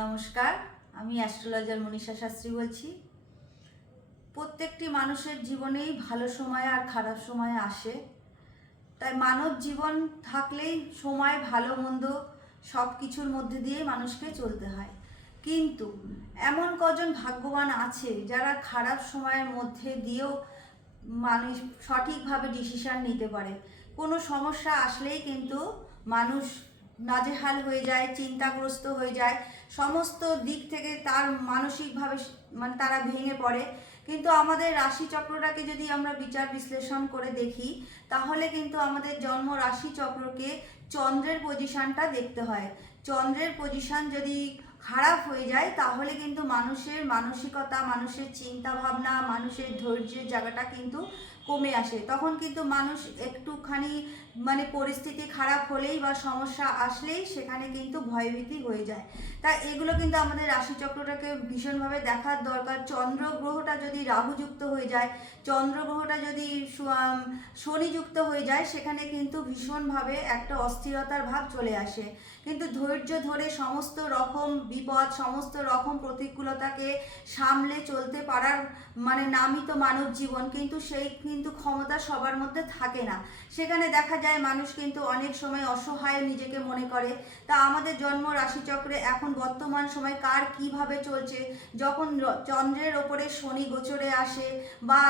নমস্কার, আমি অ্যাস্ট্রোলজার মনীষা শাস্ত্রী বলছি। প্রত্যেকটি মানুষের জীবনেই ভালো সময় আর খারাপ সময় আসে। তাই মানব জীবন থাকলেই সময় ভালো মন্দ সব কিছুর মধ্যে দিয়েই মানুষকে চলতে হয়। কিন্তু এমন কজন ভাগ্যবান আছে যারা খারাপ সময়ের মধ্যে দিয়েও মানুষ সঠিকভাবে ডিসিশন নিতে পারে। কোনো সমস্যা আসলেই কিন্তু মানুষ নাজেহাল হয়ে যায়, চিন্তাগ্রস্ত হয়ে যায়, সমস্ত দিক থেকে তার মানসিকভাবে তারা ভেঙে পড়ে। কিন্তু আমাদের রাশিচক্রটাকে যদি আমরা বিচার বিশ্লেষণ করে দেখি, তাহলে কিন্তু আমাদের জন্ম রাশিচক্রকে চন্দ্রের পজিশনটা দেখতে হয়। চন্দ্রের পজিশন যদি খারাপ হয়ে যায় তাহলে কিন্তু মানুষের মানসিকতা, মানুষের চিন্তা ভাবনা, মানুষের ধৈর্যের জায়গাটা কিন্তু কমে আসে। তখন কিন্তু মানুষ একটুখানি পরিস্থিতি খারাপ হলেই বা সমস্যা আসলেই সেখানে কিন্তু ভয়ভীতি হয়ে যায়। তাই এগুলো কিন্তু আমাদের রাশিচক্রটাকে ভীষণভাবে দেখার দরকার। চন্দ্র গ্রহটা যদি রাহুযুক্ত হয়ে যায়, চন্দ্র গ্রহটা যদি শনিযুক্ত হয়ে যায়, সেখানে কিন্তু ভীষণভাবে একটা অস্থিরতার ভাব চলে আসে। কিন্তু ধৈর্য ধরে সমস্ত রকম বিপদ, সমস্ত রকম প্রতিকূলতাকে সামলে চলতে পারার নামই তো মানব জীবন। কিন্তু সেই ক্ষমতা সবার মধ্যে থাকে না। সেখানে দেখা যায় মানুষ কিন্তু অনেক সময় অসহায় নিজেকে মনে করে। তা আমাদের জন্ম রাশিচক্রে এখন বর্তমান সময় কার কিভাবে চলছে, যখন চন্দ্রের ওপরে শনি গোচরে আসে বা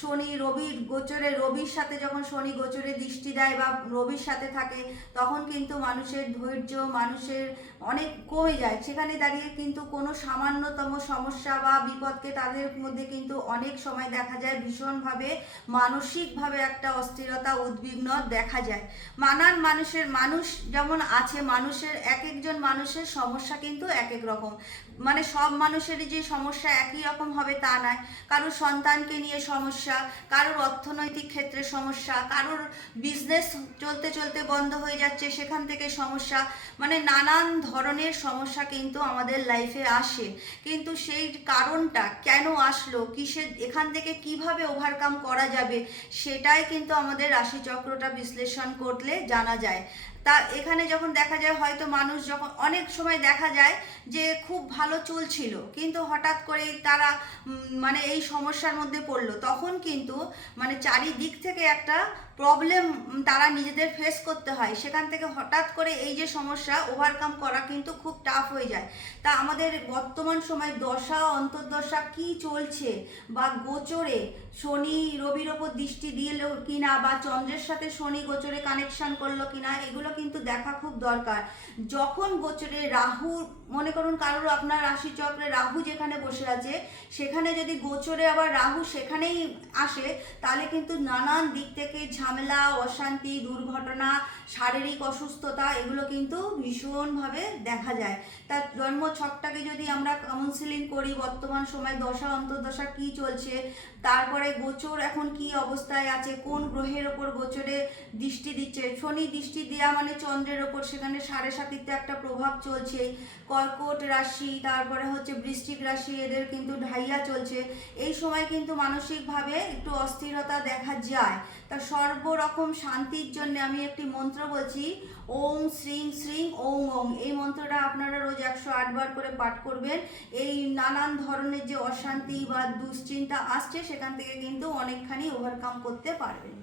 শনি রবির গোচরে, রবির সাথে যখন শনি গোচরে দৃষ্টি দেয় বা রবির সাথে থাকে, তখন কিন্তু মানুষের ধৈর্য, মানুষের অনেক কমে যায়। সেখানে দাঁড়িয়ে কিন্তু কোনো সামান্যতম সমস্যা বা বিপদকে তাদের মধ্যে কিন্তু অনেক সময় দেখা যায় ভীষণভাবে মানসিকভাবে একটা অস্থিরতা, উদ্বিগ্ন দেখা যায়। মানুষ যেমন আছে, মানুষের এক একজন মানুষের সমস্যা কিন্তু এক এক রকম। সব মানুষেরই যে সমস্যা একই রকম হবে তা নয়। কারোর সন্তানকে নিয়ে সমস্যা, কারোর অর্থনৈতিক ক্ষেত্রে সমস্যা, কারোর বিজনেস চলতে চলতে বন্ধ হয়ে যাচ্ছে, সেখান থেকে সমস্যা। নানান ধরনের সমস্যা কিন্তু আমাদের লাইফে আসে। কিন্তু সেই কারণটা কেন আসলো, কিসের, এখান থেকে কিভাবে ওভারকাম করা যাবে, সেটাই কিন্তু আমাদের রাশিচক্রটা বিশ্লেষণ করলে জানা যায়। তা এখানে যখন দেখা যায়, হয়তো মানুষ যখন অনেক সময় দেখা যায় যে খুব ভালো চলছিল, কিন্তু হঠাৎ করে তারা এই সমস্যার মধ্যে পড়লো, তখন কিন্তু চারিদিক থেকে একটা প্রবলেম তারা নিজেদের ফেস করতে হয়। সেখান থেকে হঠাৎ করে এই যে সমস্যা ওভারকাম করা কিন্তু খুব টাফ হয়ে যায়। তা আমাদের বর্তমান সময় দশা অন্তর্দশা কি চলছে, বা গোচরে শনি রবির ওপর দৃষ্টি দিল কিনা, বা চন্দ্রের সাথে শনি গোচরে কানেকশন করলো কিনা, এগুলো কিন্তু দেখা খুব দরকার। যখন গোচরে রাহু, মনে করুন কারোর আপনার রাশিচক্রে রাহু যেখানে বসে আছে, সেখানে যদি গোচরে আবার রাহু সেখানেই আসে, তাহলে কিন্তু নানান দিক থেকে ঝামেলা, অশান্তি, দুর্ঘটনা, শারীরিক অসুস্থতা, এগুলো কিন্তু ভীষণভাবে দেখা যায়। তার জন্ম ছকটাকে যদি আমরা কাউন্সিলিং করি, বর্তমান সময় দশা অন্তর্দশা কি চলছে, তারপরে গোচর এখন কি অবস্থায় আছে, কোন গ্রহের ওপর গোচরে দৃষ্টি দিচ্ছে, শনি দৃষ্টি দেওয়া চন্দ্রের ওপর, সেখানে 7.5 একটা প্রভাব চলছে। কর্কট রাশি, তারপরে হচ্ছে বৃশ্চিক রাশি, এদের কিন্তু ঢাইয়া চলছে। এই সময় কিন্তু মানসিকভাবে একটু অস্থিরতা দেখা যায়। তা সর্বরকম শান্তির জন্য আমি একটি মন্ত্র বলছি, ওম শ্রীং শ্রীং ওং ওং। এই মন্ত্রটা আপনারা রোজ 108 বার করে পাঠ করবেন। এই নানান ধরনের যে অশান্তি বা দুশ্চিন্তা আসছে, সেখান থেকে কিন্তু অনেকখানি ওভারকাম করতে পারবেন।